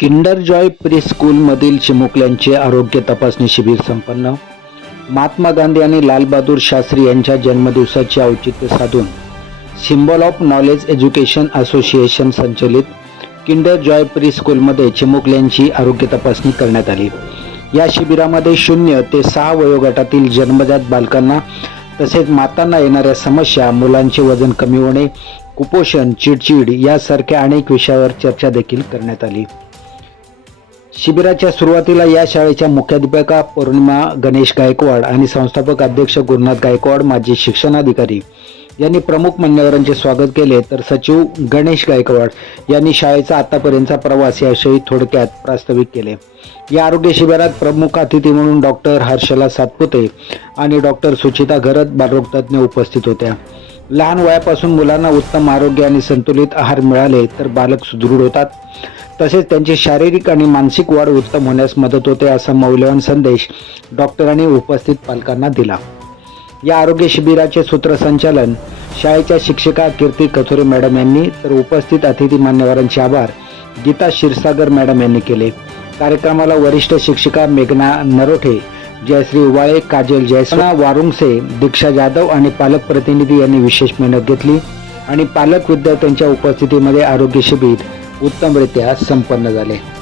Kinder Joy pre स्कूलमधील चिमुकल्यांचे आरोग्य तपासणी शिबिर संपन्न. महात्मा गांधी आणि लालबहादूर शास्त्री यांच्या जन्मदिवसाचे औचित्य साधून symbol of knowledge education association संचलित किंडर जॉय प्री स्कूलमध्ये चिमुकल्यांची आरोग्य तपासणी करण्यात आली. या शिबिरामध्ये शून्य ते सहा वयोगटातील जन्मजात बालकांना तसेच मातांना येणाऱ्या समस्या मुलांचे वजन कमी होणे कुपोषण चिडचिड यासारख्या अनेक विषयावर चर्चा देखील करण्यात आली. शिबिराच्या सुरुवातीला या शाळेच्या मुख्याध्यापिका पौर्णिमा गणेश गायकवाड आणि संस्थापक अध्यक्ष गुरुनाथ गायकवाड माजी शिक्षणाधिकारी यांनी प्रमुख मान्यवरांचे स्वागत केले. तर सचिव गणेश गायकवाड यांनी शाळेचा आतापर्यंतचा प्रवास याविषयी थोडक्यात प्रास्ताविक केले. या आरोग्य शिबिरात प्रमुख अतिथी म्हणून डॉक्टर हर्षला सातपुते आणि डॉक्टर सुचिता घरत बालरोगतज्ञ उपस्थित होत्या. लहान वयापासून मुलांना उत्तम आरोग्य आणि संतुलित आहार मिळाले तर बालक सुदृढ होतात. तसेच त्यांची शारीरिक आणि मानसिक वाढ उत्तम होण्यास मदत होते असा मौल्यवान संदेश डॉक्टरांनी उपस्थित पालकांना दिला. या आरोग्य शिबिराचे सूत्रसंचालन शाळेच्या शिक्षिका कीर्ती कथोरे मॅडम यांनी तर उपस्थित अतिथी मान्यवरांचे आभार गीता क्षीरसागर मॅडम यांनी केले. कार्यक्रमाला वरिष्ठ शिक्षिका मेघना नरोठे जयश्री वाळे काजल जयसना वारुंगसे दीक्षा जाधव आणि पालक प्रतिनिधी यांनी विशेष मेहनत घेतली आणि पालक विद्यार्थ्यांच्या उपस्थितीमध्ये आरोग्य शिबिर उत्तमरित्या संपन्न झाले.